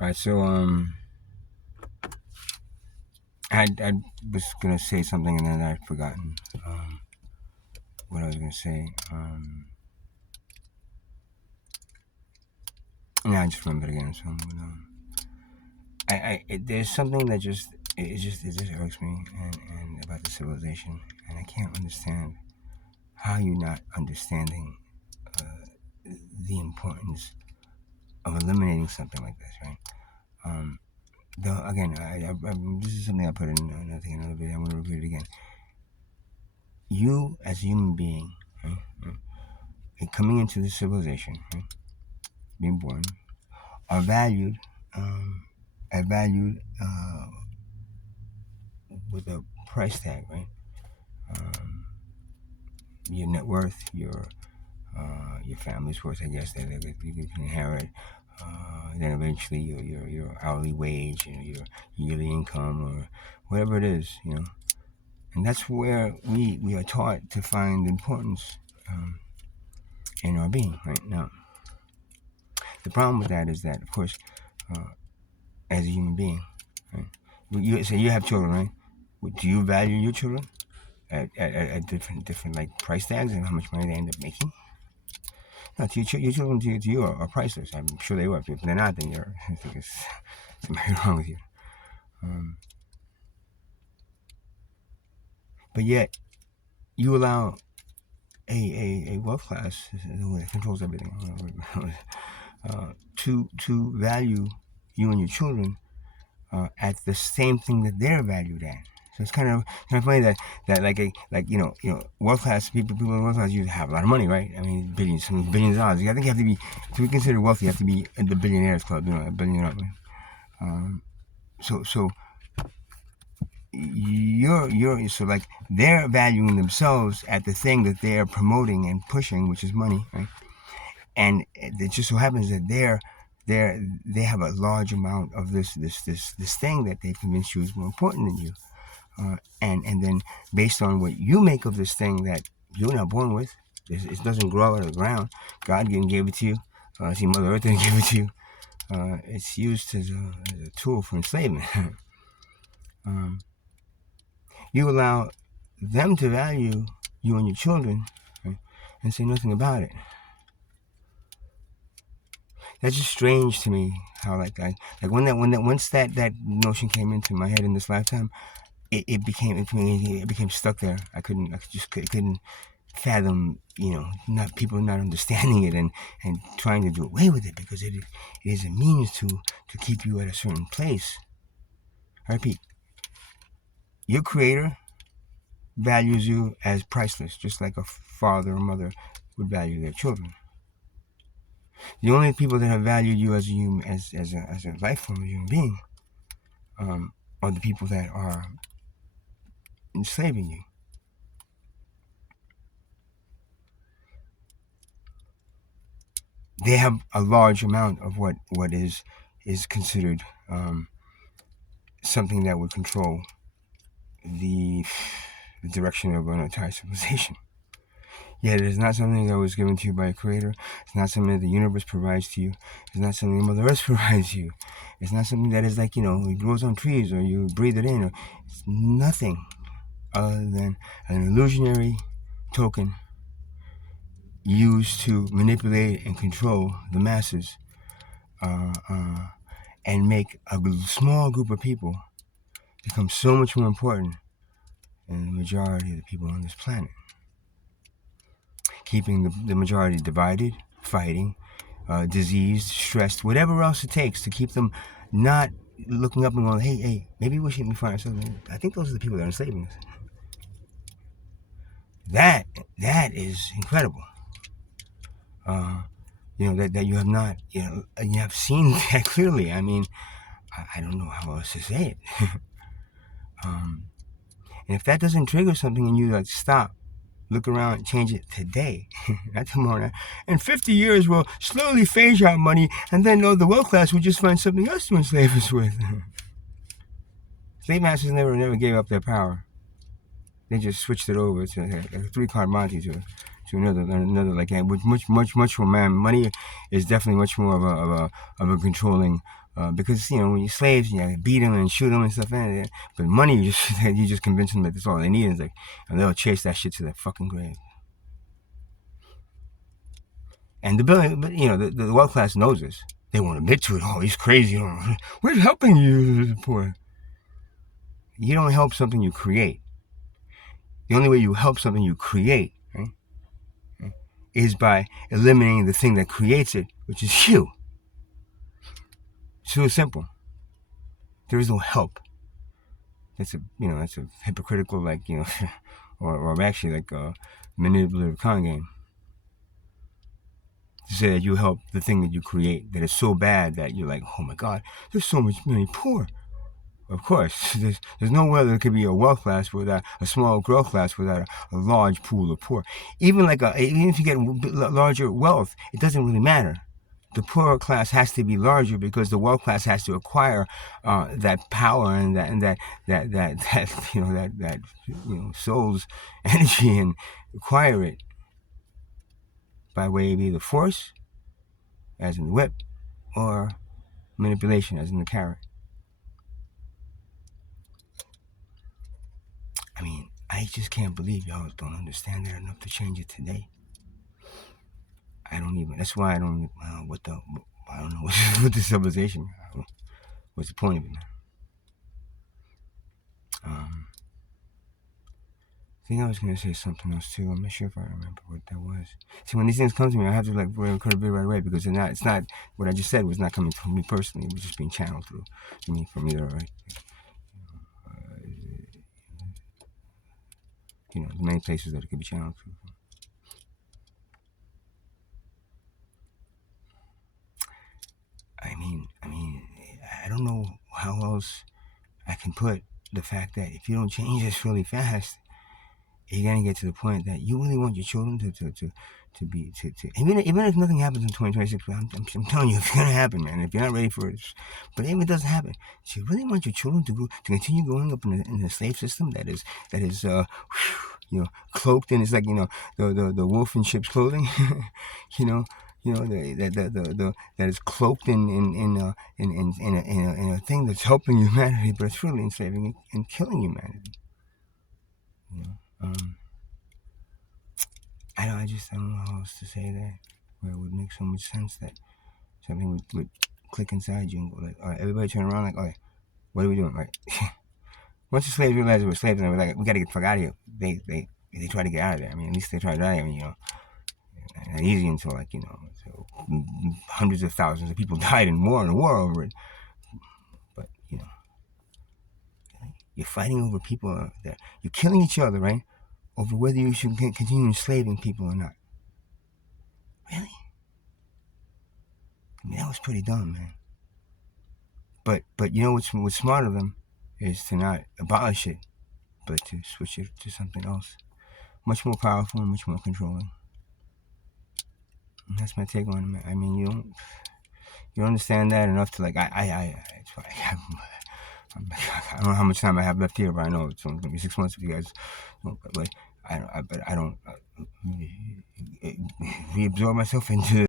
All right, so I was gonna say something and then I'd forgotten what I was gonna say. Yeah, I just remembered again. So, there's something that it just irks me and about the civilization, and I can't understand how you're not understanding the importance of eliminating something like this, right? Again, this is something I put in another video. I'm going to repeat it again. You, as a human being, right, coming into this civilization, right, being born, are valued, are valued with a price tag, right? Your net worth, your family's worth, I guess, that you can inherit. Then eventually your hourly wage, your yearly income, or whatever it is, and that's where we are taught to find importance in our being. Right now, the problem with that is that, of course, as a human being, right, you say you have children, right? Do you value your children at different like price tags and how much money they end up making? No, to your children to you are priceless. I'm sure they were. If they're not, then I think it's something wrong with you. But yet, you allow a wealth class that controls everything to value you and your children at the same thing that they're valued at. So it's kind of funny that world class people in world class usually have a lot of money, right? I mean, billions of dollars. I think you have to be, to be considered wealthy, you have to be in the billionaires club, a billionaire. So so like they're valuing themselves at the thing that they're promoting and pushing, which is money, right? And it just so happens that they have a large amount of this thing that they've convinced you is more important than you. And then based on what you make of this thing that you're not born with, it doesn't grow out of the ground. God didn't give it to you. See, Mother Earth didn't give it to you. It's used as a tool for enslavement. You allow them to value you and your children, right, and say nothing about it. That's just strange to me. How once that notion came into my head in this lifetime, it became stuck there. I couldn't fathom, not people not understanding it and trying to do away with it because it is a means to keep you at a certain place. I repeat, your creator values you as priceless, just like a father or mother would value their children. The only people that have valued you as a human, as a life form, a human being, are the people that are enslaving you. They have a large amount of what is considered something that would control the direction of an entire civilization. Yet it is not something that was given to you by a creator. It's not something that the universe provides to you. It's not something the Mother Earth provides you. It's not something that is like, it grows on trees or you breathe it in. It's nothing other than an illusionary token used to manipulate and control the masses and make a small group of people become so much more important than the majority of the people on this planet. Keeping the majority divided, fighting, diseased, stressed, whatever else it takes to keep them not looking up and going, hey, maybe we shouldn't be fighting ourselves. I think those are the people that are enslaving us. That is incredible. That you have not, you have seen that clearly. I mean, I don't know how else to say it. And if that doesn't trigger something in you, like stop, look around, change it today, not tomorrow. In 50 years, we'll slowly phase out money, and then the wealth class will just find something else to enslave us with. Slave masters never gave up their power. They just switched it over to a 3-card Monte to another like much more man. Money is definitely much more of a controlling Because when you're slaves, you beat them and shoot them and stuff. But money, you just convince them that that's all they need. And they'll chase that shit to their fucking grave. And the wealth class knows this. They won't admit to it. Oh, he's crazy. We're helping you, the poor. You don't help something you create. The only way you help something you create, right, is by eliminating the thing that creates it, which is you. It's really simple. There is no help. That's a hypocritical, or actually like a manipulative con game. To say that you help the thing that you create, that is so bad that you're like, oh my God, there's so many poor. Of course, there's no way there could be a wealth class without a small growth class without a large pool of poor. Even if you get larger wealth, it doesn't really matter. The poorer class has to be larger because the wealth class has to acquire that power and that soul's energy and acquire it by way of either force, as in the whip, or manipulation, as in the carrot. I mean, I just can't believe y'all don't understand that enough to change it today. That's why I don't know what the civilization, what's the point of it, man? I think I was going to say something else too. I'm not sure if I remember what that was. See, when these things come to me, I have to record a bit right away because it's not what I just said was not coming from me personally. It was just being channeled through me from either, right? The many places that it could be channeled through. I mean, I don't know how else I can put the fact that if you don't change this really fast, you're gonna get to the point that you really want your children to be even if nothing happens in 2026. I'm telling you, it's gonna happen, man. If you're not ready for it, but even if it doesn't happen, do you really want your children to continue growing up in the slave system that is cloaked in, it's like the wolf in sheep's clothing, that is cloaked in a thing that's helping humanity, but it's really enslaving and killing humanity. I don't know how else to say that where it would make so much sense that something would click inside you and go like, all right, everybody turn around like, all right, what are we doing? Right? Once the slaves realized they were slaves and they were like, we got to get the fuck out of here. They tried to get out of there. I mean, at least they tried to get out of there. Not easy until so hundreds of thousands of people died in war over it. But you're fighting over people that you're killing each other, right? Over whether you should continue enslaving people or not. Really? I mean, that was pretty dumb, man. But what's smart of them is to not abolish it, but to switch it to something else, much more powerful and much more controlling. And that's my take on it. I mean, you don't understand that enough to I don't know how much time I have left here, but I know it's only gonna be 6 months if you guys don't. But I don't reabsorb myself into